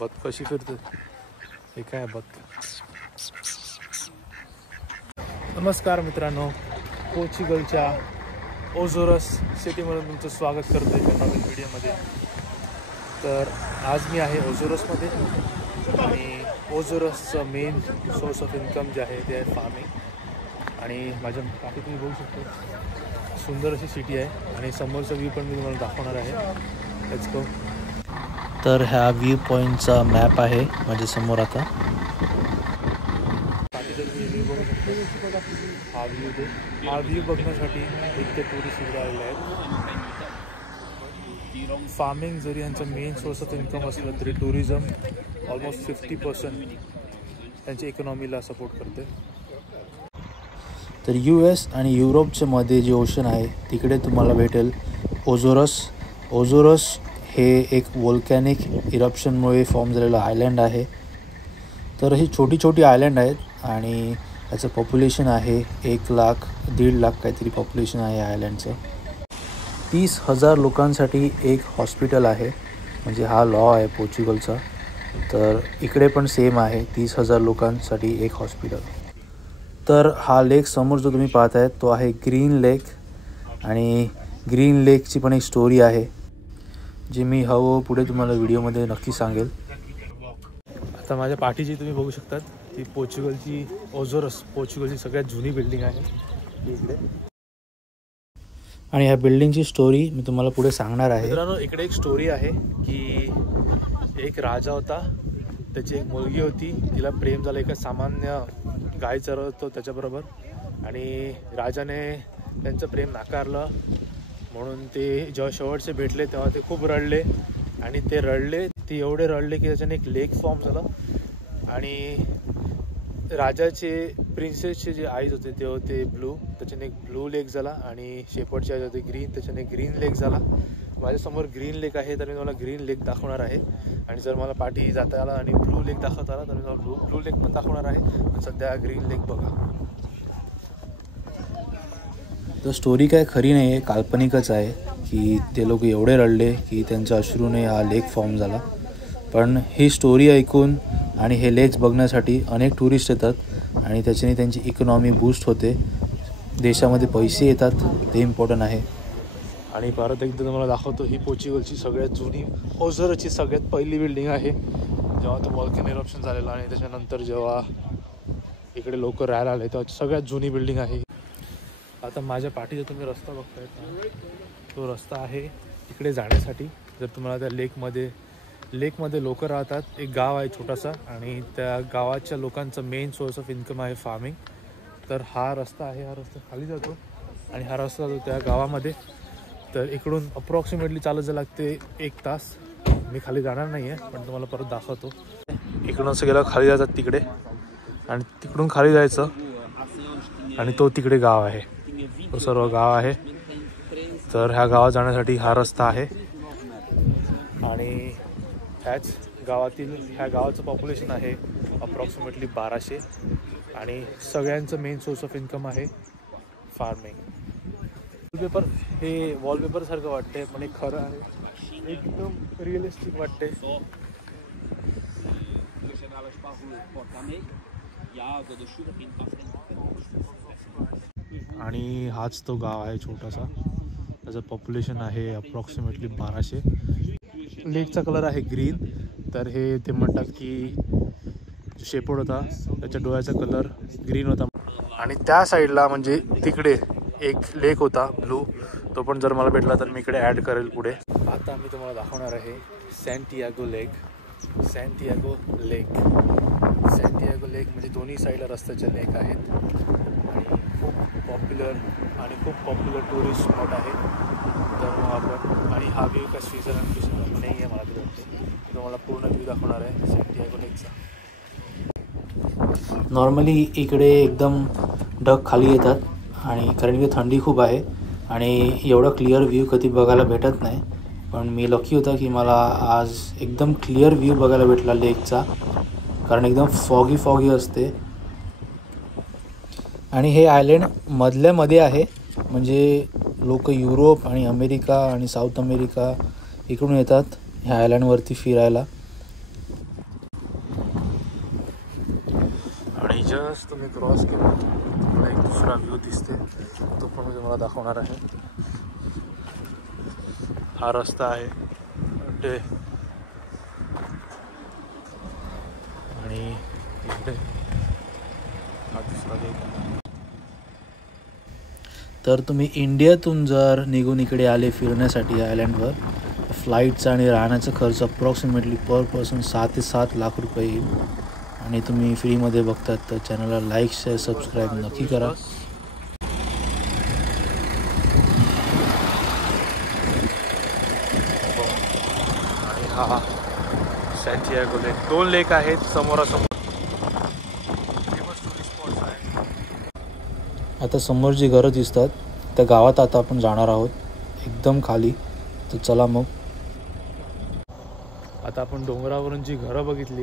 बदक कशी फिरते हे काय बदक. नमस्कार मित्रांनो, पोर्चुगलच्या ओझोरस सिटीमधून तुमचं स्वागत करतो एका नवीन व्हिडिओमध्ये. तर आज मी आहे ओझोरसमध्ये आणि ओझोरसचं मेन सोर्स ऑफ इन्कम जे आहे ते आहे फार्मिंग. आणि माझ्या काकी तुम्ही बघू शकता सुंदर अशी सिटी आहे आणि समोरचा व्ह्यू पण मी तुम्हाला दाखवणार आहे. Let's go. तर ह्या व्ह्यू पॉईंटचा मॅप आहे माझ्या समोर. आता हा व्ह्यू बघण्यासाठी इतके टुरिस्ट इकडे आलेले आहेत. फार्मिंग जरी यांचा मेन सोर्स ऑफ इन्कम असलं तरी टुरिझम ऑलमोस्ट 50% त्यांच्या इकॉनॉमीला सपोर्ट करते. तर US आणि युरोपच्या मध्ये जे ओशन आहे तिकडे तुम्हाला भेटेल ओझोरस. ओझोरस हे एक वोल्कॅनिक इरप्शनमुळे फॉर्म झालेलं आयलँड आहे. तर ही छोटी छोटी आयलँड आहेत आणि याचं पॉप्युलेशन आहे 1 लाख 1.5 लाख काहीतरी पॉप्युलेशन आहे आयलँडचं. 30,000 लोकांसाठी एक हॉस्पिटल आहे, म्हणजे हा लॉ आहे पोर्चुगलचा. तर इकडे पण सेम आहे, 30,000 लोकांसाठी एक हॉस्पिटल. तर हा लेक समोर जो तुम्ही पाहताय तो आहे ग्रीन लेक. आणि ग्रीन लेकची पण एक स्टोरी आहे जी मी पुढे तुम्हाला व्हिडिओमध्ये नक्की सांगेल. आता माझ्या पाठीची तुम्ही बघू शकतात ती पोर्चुगलची पोर्चुगलची सगळ्यात जुनी बिल्डिंग आहे इकडे. आणि ह्या बिल्डिंगची स्टोरी मी तुम्हाला पुढे सांगणार आहे. मित्रांनो, इकडे एक स्टोरी आहे की एक राजा होता, त्याची एक मुलगी होती, तिला प्रेम झालं एका सामान्य गाय चरवतो त्याच्याबरोबर. आणि राजाने त्यांचं प्रेम नाकारलं म्हणून ते जेव्हा शेवटचे भेटले तेव्हा ते खूप रडले. आणि ते एवढे रडले की त्याच्याने एक लेक फॉर्म झालं. आणि राजाचे प्रिन्सेसचे जे आईज होते ते होते ब्लू, त्याच्याने एक ब्लू लेक झाला. आणि शेपर्डचे आईज होते ग्रीन, त्याच्याने ग्रीन लेक झाला. माझ्यासमोर ग्रीन लेक आहे तर मी तुम्हाला ग्रीन लेक दाखवणार आहे. आणि जर मला पाठी जाता आला आणि ब्लू लेक दाखवता आला तर मी तुम्हाला ब्लू लेक पण दाखवणार आहे. पण सध्या ग्रीन लेक बघा. तर स्टोरी काय खरी नाही आहे, काल्पनिकच आहे की ते लोक एवढे रडले की त्यांच्या अश्रूने हा लेक फॉर्म झाला. पण ही स्टोरी ऐकून आणि हे लेक्स बघण्यासाठी अनेक टुरिस्ट येतात आणि त्याच्याने त्यांची इकॉनॉमी बूस्ट होते, देशामध्ये पैसे येतात, ते इम्पॉर्टंट आहे. आणि परत एकदा तुम्हाला दाखवतो ही पोर्चुगलची सगळ्यात जुनी ओझोरसची सगळ्यात पहिली बिल्डिंग आहे. जेव्हा तो व्हॉल्कॅनो इरप्शन झालेला आणि त्याच्यानंतर जेव्हा इकडे लोक राहायला आले तेव्हा सगळ्यात जुनी बिल्डिंग आहे. आता माझ्या पाठीचा तुम्ही रस्ता बघताय, तो रस्ता आहे इकडे जाण्यासाठी. जर तुम्हाला त्या लेकमध्ये लोक राहतात, एक गाव आहे छोटासा आणि त्या गावाच्या लोकांचं मेन सोर्स ऑफ इन्कम आहे फार्मिंग. तर हा रस्ता आहे, हा रस्ता खाली जातो आणि हा रस्ता जातो त्या गावामध्ये. तर इकडून अप्रॉक्सिमेटली चालत जायला लागते 1 तास. मी खाली जाणार नाही आहे पण तुम्हाला परत दाखवतो. इकडून असं गेलं खाली जातात तिकडे आणि तिकडून खाली जायचं आणि तो तिकडे गाव आहे, तो सर्व गाव आहे. तर ह्या गावात जाण्यासाठी हा रस्ता आहे. आणि ह्या गावाचं पॉप्युलेशन आहे अप्रॉक्सिमेटली 1200. आणि सगळ्यांचं मेन सोर्स ऑफ इन्कम आहे फार्मिंग. वॉलपेपर हे वॉलपेपर सारखं वाटते पण हे खरं आहे, एकदम रिअलिस्टिक वाटते. आणि हाच तो गाव आहे छोटासा, त्याचं पॉप्युलेशन आहे अप्रॉक्सिमेटली 1200. लेकचा कलर आहे ग्रीन. तर हे ते म्हणतात की शेपर्ड होता त्याच्या डोळ्याचा कलर ग्रीन होता. आणि त्या साईडला म्हणजे तिकडे एक लेक होता ब्लू, तो पण जर मला भेटला तर मी इकडे ॲड करेल पुढे. आता मी तुम्हाला दाखवणार आहे सॅन्टियागो लेक. सॅन्टियागो लेक म्हणजे दोन्ही साईडला रस्त्याच्या लेक आहेत आणि खूप पॉप्युलर टुरिस्ट स्पॉट आहे. तर मग आपण आणि हा व्ह्यू का स्वित्झर्लंड नाही आहे मला तरी वाटते. तुम्हाला पूर्ण व्ह्यू दाखवणार आहे सॅन्टियागो लेकचा. नॉर्मली इकडे एकदम ढग खाली येतात आणि कारण की थंडी खूप आहे आणि एवढा क्लिअर व्ह्यू कधी बघायला भेटत नाही. पण मी लकी होता की मला आज एकदम क्लिअर व्ह्यू बघायला भेटला लेकचा, कारण एकदम फॉगी असते. आणि हे आयलँड मधल्यामध्ये आहे, म्हणजे लोक युरोप आणि अमेरिका आणि साऊथ अमेरिका इकडून येतात ह्या आयलँडवरती फिरायला. मला एक दुसरा व्ह्यू दिसते, तो पण मी तुम्हाला दाखवणार आहे. हा रस्ता आहे ते, आणि इकडे हा दुसरा लेक आहे. तर तुम्ही इंडियातून जर निघून इकडे आले फिरण्यासाठी आयलँडवर, फ्लाईटचा आणि राहण्याचा खर्च अप्रॉक्सिमेटली पर पर्सन 6 ते 7 लाख रुपये येईल. आणि तुम्ही फ्रीमध्ये बघतात तर चॅनलला लाईक शेअर सबस्क्राईब नक्की करा. आणि हा सॅंटियागो लेक, 2 लेक आहेत समोरासमोर, फेमस टुरिस्ट स्पॉट्स आहेत. आता समोर जी घरं दिसतात त्या गावात आता आपण जाणार आहोत, एकदम खाली. तर चला मग. आता आपण डोंगरावरून जी घरं बघितली,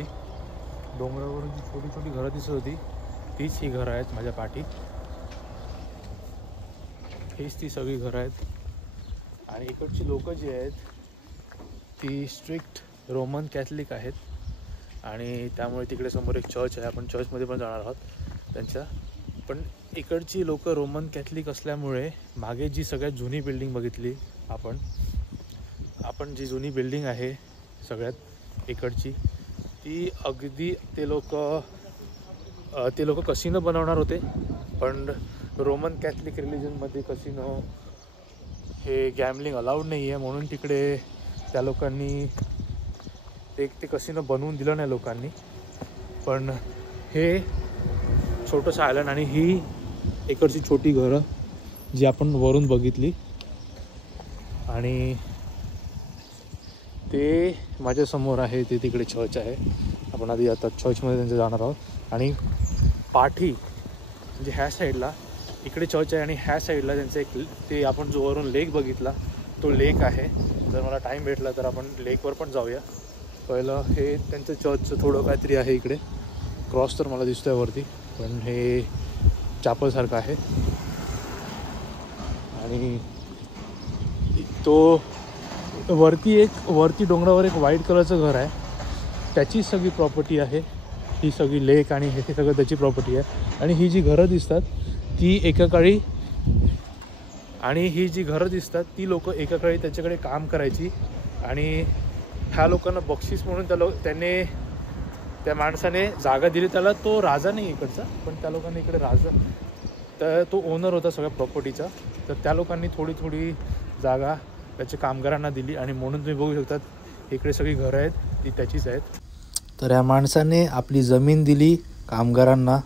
डोंगरावरून जी छोटी छोटी घरं दिसत होती, तीच ही घरं आहेत माझ्या पाठी. हीच ती सगळी घरं आहेत. आणि इकडची लोकं जी आहेत ती स्ट्रिक्ट रोमन कॅथलिक आहेत. आणि त्यामुळे तिकडे समोर एक चर्च आहे, आपण चर्चमध्ये पण जाणार आहोत त्यांच्या. पण इकडची लोकं रोमन कॅथलिक असल्यामुळे मागे जी सगळ्यात जुनी बिल्डिंग बघितली आपण जी जुनी बिल्डिंग आहे सगळ्यात इकडची, ती अगदी ते लोक कसिनो बनवणार होते. पण रोमन कॅथलिक रिलिजनमध्ये कसिनो हे गॅमलिंग अलाउड नाही आहे, म्हणून तिकडे त्या लोकांनी ते कसिनो बनवून दिलं नाही लोकांनी. पण हे छोटंसं आयलंड आणि ही इकडची छोटी घरं जी आपण वरून बघितली, आणि ते माझ्यासमोर आहे ते तिकडे चर्च आहे. आपण आधी आता चर्चमध्ये त्यांचं जाणार आहोत. आणि पाठी म्हणजे ह्या साईडला इकडे चर्च आहे, आणि ह्या साईडला त्यांचं एक ते आपण जो वरून लेक बघितला तो लेक आहे. जर मला टाईम भेटला तर आपण लेकवर पण जाऊया. पहिलं हे त्यांचं चर्चचं थोडं काहीतरी आहे इकडे, क्रॉस तर मला दिसतो आहे वरती, पण हे चॅपलसारखं आहे. आणि तो वरती डोंगरावर एक व्हाईट कलरचं घर आहे, त्याची सगळी प्रॉपर्टी आहे. ही सगळी लेक आणि हे सगळं त्याची प्रॉपर्टी आहे. आणि ही जी घरं दिसतात ती एकाकाळी ती लोक एकाकाळी त्याच्याकडे काम करायची. आणि ह्या लोकांना बक्षीस म्हणून त्या माणसाने जागा दिली. त्याला तो राजा नाही इकडचा, पण त्या लोकांनी इकडे राजा, तर तो ओनर होता सगळ्या प्रॉपर्टीचा. तर त्या लोकांनी थोडी जागा त्याच्या कामगारांना दिली, आणि म्हणून तुम्ही बघू शकतात इकडे सगळी घरं आहेत ती त्याचीच आहेत. तर ह्या माणसाने आपली जमीन दिली कामगारांना,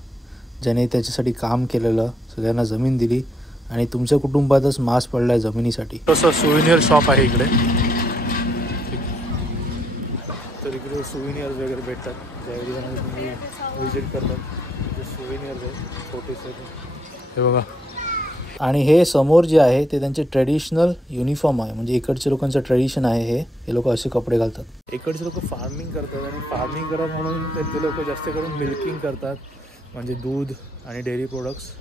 ज्याने त्याच्यासाठी काम केलेलं सगळ्यांना जमीन दिली. आणि तुमच्या कुटुंबातच मास पडला आहे जमिनीसाठी. तसं सुविनियर शॉप आहे इकडे, तर इकडे सुविनियर्स वगैरे भेटतात. ज्या एरियामध्ये तुम्ही व्हिजिट करतात ते सुविनियर्स आहेत छोटेसे, हे बघा. आणि हे समोर जे आहे ते त्यांचे ट्रेडिशनल युनिफॉर्म आहे, म्हणजे इकडच्या लोकांचं ट्रेडिशन आहे हे लोक असे कपडे घालतात. इकडचे लोक फार्मिंग करतात, आणि फार्मिंग करत म्हणून ते लोक जास्त करून मिल्किंग करतात, म्हणजे दूध आणि डेअरी प्रोडक्ट्स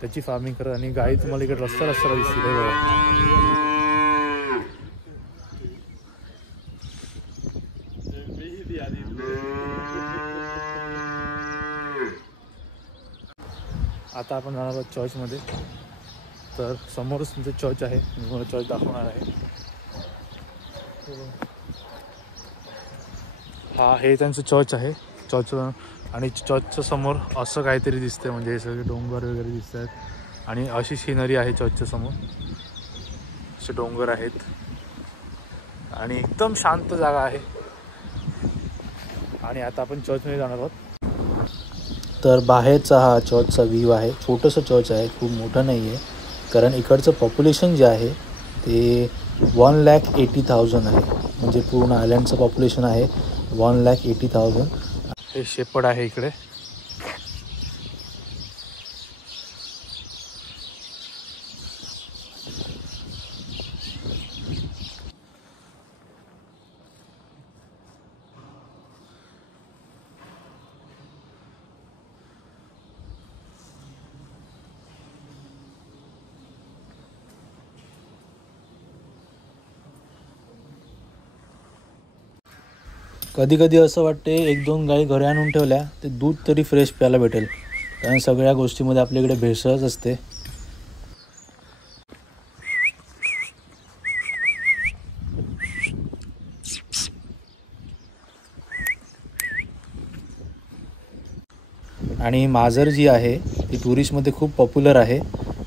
त्याची फार्मिंग करतात. आणि गाई तुम्हाला इकडे रस्त्याला दिसतील, हे बघा. आता आपण जाणार आहोत चर्चमध्ये. तर समोरच तुमचं चर्च आहे, मी मला चर्च दाखवणार आहे. हा हे त्यांचं चर्च आहे. आणि चर्चच्या समोर असं काहीतरी दिसतंय, म्हणजे हे सगळे डोंगर वगैरे दिसत आहेत. आणि अशी सिनरी आहे चर्चच्या समोर, असे डोंगर आहेत आणि एकदम शांत जागा आहे. आणि आता आपण चर्चमध्ये जाणार आहोत. तर बाहेरचा हा चर्चचा व्ह्यू आहे. छोटंसं चर्च आहे, खूप मोठं नाही आहे, कारण इकडचं पॉप्युलेशन जे आहे ते 1,80,000 आहे. म्हणजे पूर्ण आयलँडचं पॉप्युलेशन आहे 1,80,000. हे शेपड आहे इकडे. कधी कधी असं वाटते 1-2 गाई घरी आणून ठेवल्या ते दूध तरी फ्रेश प्यायला भेटेल. कारण सगळ्या गोष्टीमध्ये आपल्याकडे भेसळच असते. आणि माजर जी आहे ती टुरिस्टमध्ये खूप पॉप्युलर आहे.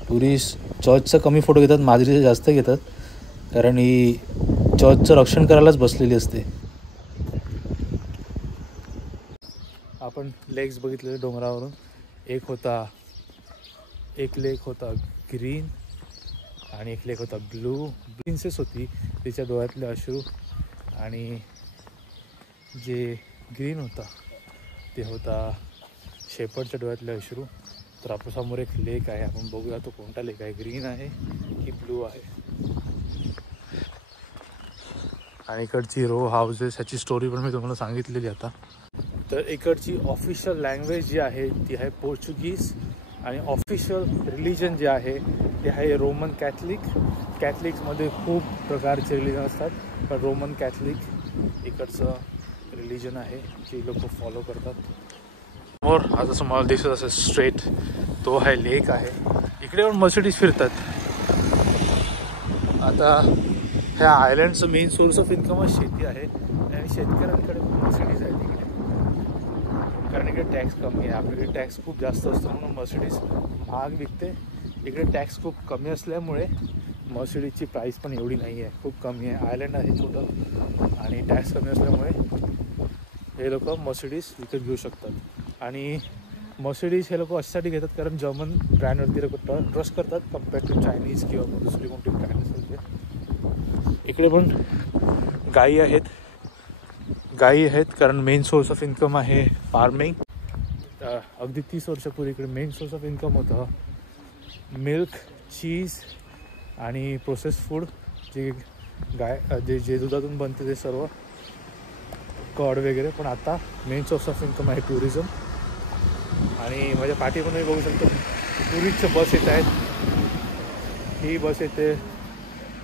टुरिस्ट चर्चचं कमी फोटो घेतात, माजरीचे जास्त घेतात, कारण ही चर्चचं रक्षण करायलाच बसलेली असते. आपण लेक्स बघितलेले डोंगरावरून. एक लेक होता ग्रीन आणि एक लेक होता ब्लू. प्रिन्सेस होती, तिच्या डोळ्यातले अश्रू. आणि जे ग्रीन होता ते होता शेपर्डच्या डोळ्यातले अश्रू. तर आपल्यासमोर एक लेक आहे, आपण बघूया तो कोणता लेक आहे, ग्रीन आहे की ब्लू आहे. आणि इकडची रो हाऊसेस ह्याची स्टोरी पण मी तुम्हाला सांगितलेली आता. तर इकडची ऑफिशियल लँग्वेज जी आहे ती आहे पोर्चुगीज. आणि ऑफिशियल रिलिजन जे आहे ते आहे रोमन कॅथलिक. कॅथलिक्समध्ये खूप प्रकारचे रिलिजन असतात, पण रोमन कॅथलिक इकडचं रिलिजन आहे जे लोक फॉलो करतात. समोर आता तुम्हाला दिसत असेल स्ट्रेट, तो आहे लेक आहे. इकडे पण मर्सिडीज फिरतात. आता ह्या आयलंडचं मेन सोर्स ऑफ इन्कमच शेती आहे आणि शेतकऱ्यांकडे मर्सिडीज आहे तिकडे, कारण इकडे टॅक्स कमी आहे. आपल्याकडे टॅक्स खूप जास्त असतो म्हणून मर्सिडीज महाग विकते. इकडे टॅक्स खूप कमी असल्यामुळे मर्सिडीजची प्राईस पण एवढी नाही आहे, खूप कमी आहे. आयलंड आहे छोटं आणि टॅक्स कमी असल्यामुळे हे लोक मर्सिडीज विकत घेऊ शकतात. आणि मर्सिडीज हे लोक अशासाठी घेतात कारण जर्मन ब्रँडवरती लोक ट्रस्ट करतात कम्पेअर टू चायनीज किंवा दुसरी कोणती ब्रँड असेल ते. इकडे पण गायी आहेत कारण मेन सोर्स ऑफ इन्कम आहे फार्मिंग. अगदी 30 वर्षापूर्वी इकडे मेन सोर्स ऑफ इन्कम होतं मिल्क, चीज आणि प्रोसेस फूड. जे दुधातून बनते ते सर्व, कड वगैरे. पण आता मेन सोर्स ऑफ इन्कम आहे टुरिझम. आणि माझ्या पाठी पण मी बघू शकतो टुरिस्टच्या बस येत आहेत. ही बस येते,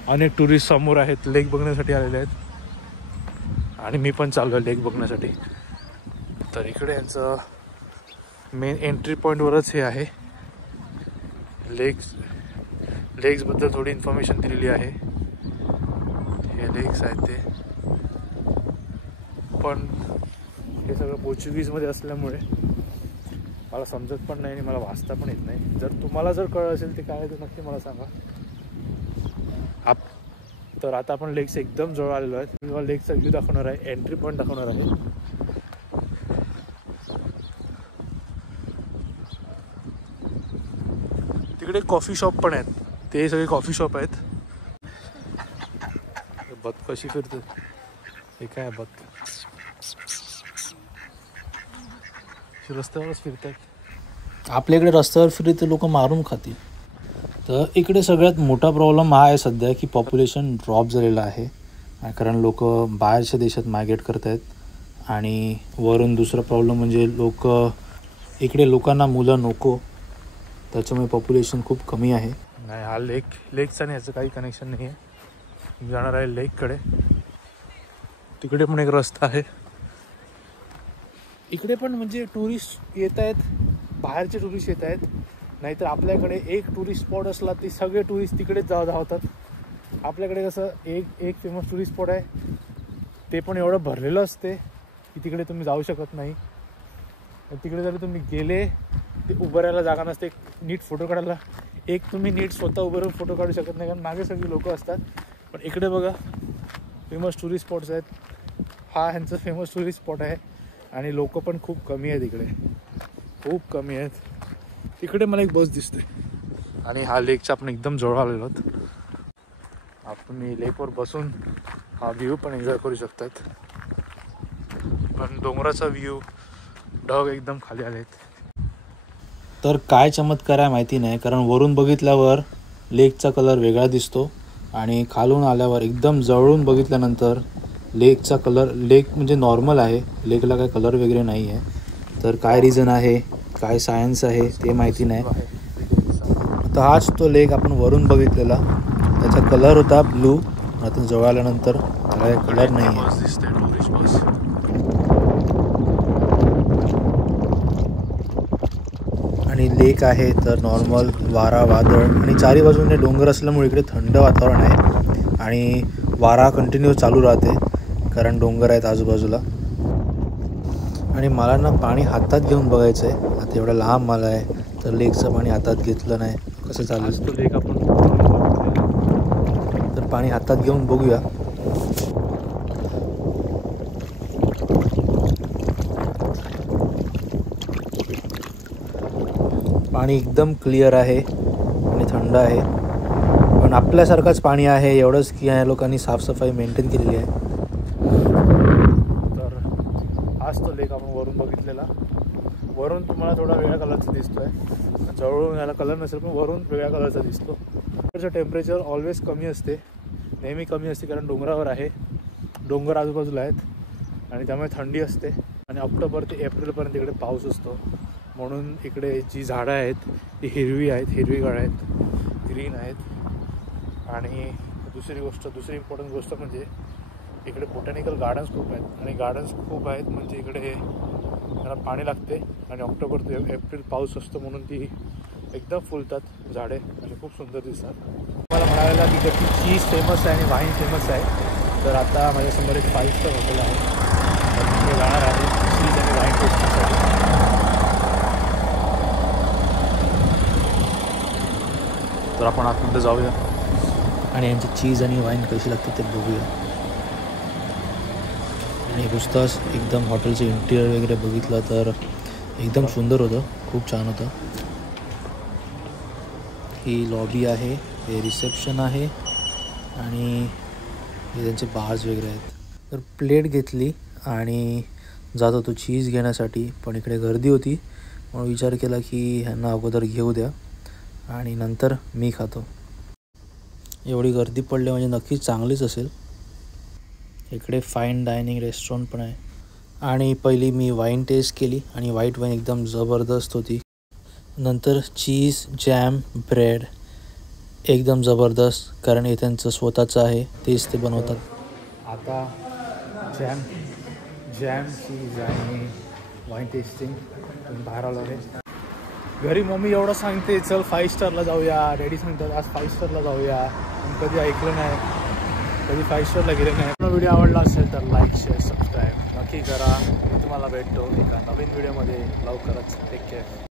अनेक टुरिस्ट समोर आहेत, लेक बघण्यासाठी आलेले आहेत. आणि मी पण चाललो आहे लेक बघण्यासाठी. तर इकडे यांचं मेन एंट्री पॉईंटवरच हे आहे. लेक्सबद्दल थोडी इन्फॉर्मेशन दिलेली आहे. हे लेक्स आहेत ते, पण हे सगळं पोर्चुगीजमध्ये असल्यामुळे मला समजत पण नाही आणि मला वाचता पण येत नाही. जर तुम्हाला कळलं असेल ते काय तर नक्की मला सांगा. तर आता आपण लेक्स एकदम जवळ आलेलो आहे. मी तुम्हाला लेकचा व्ह्यू दाखवणार आहे, एंट्री पॉईंट दाखवणार आहे. तिकडे कॉफी शॉप पण आहेत, ते सगळे कॉफी शॉप आहेत. बघ कशी फिरते, हे काय बघ रस्त्यावरच फिरतात. आपल्याकडे रस्त्यावर फिरते लोक मारून खातील. तर इकडे सगळ्यात मोठा प्रॉब्लेम हा आहे सध्या की पॉप्युलेशन ड्रॉप झालेलं आहे, कारण लोक बाहेरच्या देशात मायग्रेट करत आहेत. आणि वरून दुसरा प्रॉब्लेम म्हणजे इकडे लोकांना मुलं नको, त्याच्यामुळे पॉप्युलेशन खूप कमी आहे. नाही, हा लेकचा नाही, ह्याचं काही कनेक्शन नाही आहे. मी जाणार आहे लेककडे. तिकडे पण एक रस्ता आहे. इकडे पण म्हणजे टुरिस्ट येत आहेत, बाहेरचे टुरिस्ट येत आहेत. नाहीतर आपल्याकडे एक टुरिस्ट स्पॉट असला ते सगळे टुरिस्ट तिकडेच धावतात. आपल्याकडे कसं एक फेमस टुरिस्ट स्पॉट आहे, ते पण एवढं भरलेलं असते की तिकडे तुम्ही जाऊ शकत नाही. तिकडे जर तुम्ही गेले ते उभं राहायला जागा नसते, नीट फोटो काढायला तुम्ही नीट स्वतः उभं राहून फोटो काढू शकत नाही कारण मागे सगळी लोकं असतात. पण इकडे बघा फेमस टुरिस्ट स्पॉट्स आहेत. हा ह्यांचं फेमस टुरिस्ट स्पॉट आहे आणि लोक पण खूप कमी आहेत इकडे, खूप कमी आहेत. तिकडे मला एक बस दिसते आणि हा लेकच्या आपण एकदम जवळ आलेलो आहोत. आपण लेकवर बसून हा व्ह्यू पण एन्जॉय करू शकतात. पण डोंगराचा व्ह्यू, ढग एकदम खाली आलेत. तर काय चमत्कार आहे माहिती नाही, कारण वरून बघितल्यावर लेकचा कलर वेगळा दिसतो आणि खालून आल्यावर एकदम जवळून बघितल्यानंतर लेक म्हणजे नॉर्मल आहे, लेकला काय कलर वगैरे नाही आहे. तर काय रिझन आहे, काय सायन्स आहे ते माहिती नाही. आता हाच तो लेक आपण वरून बघितलेला, त्याचा कलर होता ब्लू. आता जवळ आल्यानंतर त्याला कलर नाही आहे. आणि लेक आहे तर नॉर्मल वारा वादळ आणि चारी बाजूने डोंगर असल्यामुळे इकडे थंड वातावरण आहे आणि वारा कंटिन्यू चालू राहते कारण डोंगर आहेत आजूबाजूला. आणि मला ना पाणी हातात घेऊन बघायचं आहे. आता एवढा लांब मला आहे तर लेकचं पाणी हातात घेतलं नाही कसं चालेल. तो लेक आपण तर पाणी हातात घेऊन बघूया. पाणी एकदम क्लिअर आहे आणि थंड आहे पण आपल्यासारखंच पाणी आहे एवढंच की या लोकांनी साफसफाई मेंटेन केलेली आहे. तर हाच तो लेक आपण वरून बघितलेला. वरून तुम्हाला थोडा वेगळ्या कलरचा दिसतो आहे, जवळून याला कलर नसेल पण वरून वेगळ्या कलरचा दिसतो. इकडचं टेम्परेचर ऑलवेज कमी असते, नेहमी कमी असते कारण डोंगरावर आहे, डोंगर आजूबाजूला आहेत आणि त्यामुळे थंडी असते. आणि ऑक्टोबर ते एप्रिलपर्यंत इकडे पाऊस असतो म्हणून इकडे जी झाडं आहेत ती हिरवी आहेत, हिरवीगार आहेत, ग्रीन आहेत. आणि दुसरी इम्पॉर्टंट गोष्ट म्हणजे इकडे बोटॅनिकल गार्डन्स खूप आहेत आणि गार्डन्स खूप आहेत म्हणजे इकडे त्यांना पाणी लागते आणि ऑक्टोबर ते एप्रिल पाऊस असतो म्हणून ती एकदम फुलतात झाडे आणि खूप सुंदर दिसतात. मला म्हणायला की इकडची चीज फेमस आहे आणि वाईन फेमस आहे. तर आता माझ्यासमोर एक 5 स्टार हॉटेल आहे, तिथे जाणार आहे चीज आणि वाईन टेस्टिंगसाठी. तर आपण आतमध्ये जाऊया आणि यांची चीज आणि वाईन कशी लागते ते बघूया. आणि नुसताच एकदम हॉटेलचं इंटिरियर वगैरे बघितलं तर एकदम सुंदर होतं, खूप छान होतं. ही लॉबी आहे, हे रिसेप्शन आहे आणि हे त्यांचे बार्स वगैरे आहेत. तर प्लेट घेतली आणि जात होतो चीज घेण्यासाठी पण इकडे गर्दी होती म्हणून विचार केला की ह्यांना अगोदर घेऊ द्या आणि नंतर मी खातो. एवढी गर्दी पडली म्हणजे नक्कीच चांगलीच असेल. इकडे फाईन डायनिंग रेस्टॉरंट पण आहे. आणि पहिली मी वाईन टेस्ट केली आणि व्हाईट वाईन एकदम जबरदस्त होती. नंतर चीज, जॅम, ब्रेड एकदम जबरदस्त कारण हे त्यांचं स्वतःचं आहे, तेच ते बनवतात. आता जॅम चीज आणि वाईन टेस्टिंग बाहेर आलो आहे. घरी मम्मी एवढं सांगते चल 5 स्टारला जाऊया, डॅडी सांगतात आज 5 स्टारला जाऊया, कधी ऐकलं नाही, कधी 5 स्टारला गेले नाही. व्हिडिओ आवडला असेल तर लाईक, शेअर, सबस्क्राईब नक्की करा. मी तुम्हाला भेटतो एका नवीन व्हिडिओमध्ये लवकरच. Take care.